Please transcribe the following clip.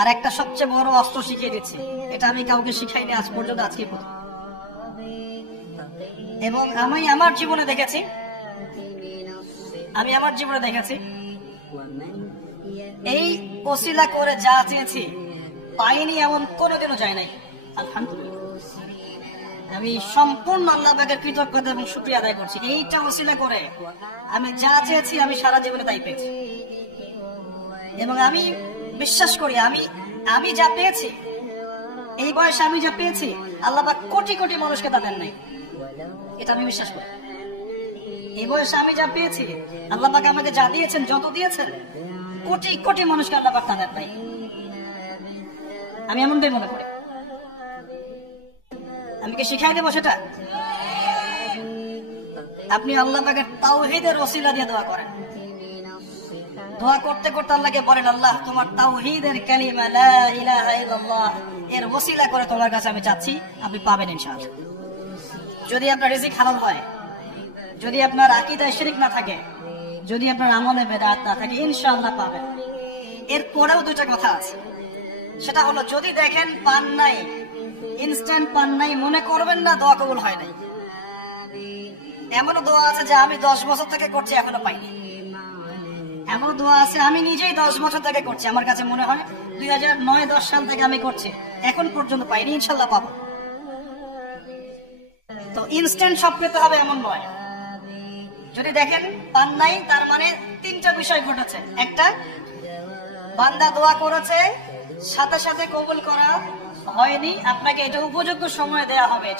আর একটা সবচেয়ে বড় অস্ত্র শিখিয়ে দিচ্ছি, এটা আমি কাউকে শিখাইনি আজ পর্যন্ত, আজকে প্রথম। এবং আমি আমার জীবনে দেখেছি এই ওসিলা করে যা চেয়েছি পাইনি এমন কোনোদিনও যায় নাই। আলহামদুলিল্লাহ, আমি সম্পূর্ণ আল্লাহ পাকের কৃতজ্ঞতা এবং শুকরিয়া আদায় করছি। এইটা ওসিলা করে আমি যা চেয়েছি আমি সারা জীবনে তাই পেয়েছি। এবং আমি বিশ্বাস করি আমি যা পেয়েছি, এই বয়সে আমি যা পেয়েছি, আল্লাহ পাক কোটি কোটি মানুষকে তা দেন নাই, এটা আমি বিশ্বাস করি। এই বয়সে আমি যা পেয়েছি, আল্লাহ পাক আমাকে যা দিয়েছেন, যত দিয়েছেন, কোটি কোটি মানুষকে আল্লাহ পাক তা দেন নাই, আমি এমনটাই মনে করি। আমি কি শিখাই দেবো সেটা? আপনি আল্লাহ পাকের তাওহীদের ওসিলা দিয়ে দোয়া করেন। দোয়া করতে করতে আল্লাহকে বলেন, আল্লাহ তোমার তাওহীদের কালিমা লা ইলাহা ইল্লাল্লাহ এর ওসিলা করে তোমার কাছে আমি চাচ্ছি, আপনি পাবেন ইনশাআল্লাহ। যদি আপনার রিজিক হালাল হয়, যদি আপনার আকীদায় শিরক না থাকে, যদি আপনার আমলে বেদাত না থাকে, ইনশাআল্লাহ পাবেন। এর পরেও দুইটা কথা আছে, সেটা হলো যদি দেখেন পান নাই, ইনস্ট্যান্ট পান নাই, মনে করবেন না দোয়া কবুল হয় নাই। এমনও দোয়া আছে যে আমি 10 বছর থেকে করছি এখনো পাইনি। এমন দোয়া আছে আমি নিজেই 10 বছর থেকে করছি, আমার কাছে মনে হয় 2009-10 সাল থেকে আমি করছি, এখন পর্যন্ত পাইনি, ইনশাল্লাহ পাবো। তো ইনস্ট্যান্ট সব পেতে হবে এমন নয়। যদি দেখেন পান নাই, তার মানে 3টা বিষয় ঘটেছে। একটা, বান্দা দোয়া করেছে, সাথে সাথে কবুল করা হয়নি, আপনাকে এটা উপযুক্ত সময় দেয়া হবে।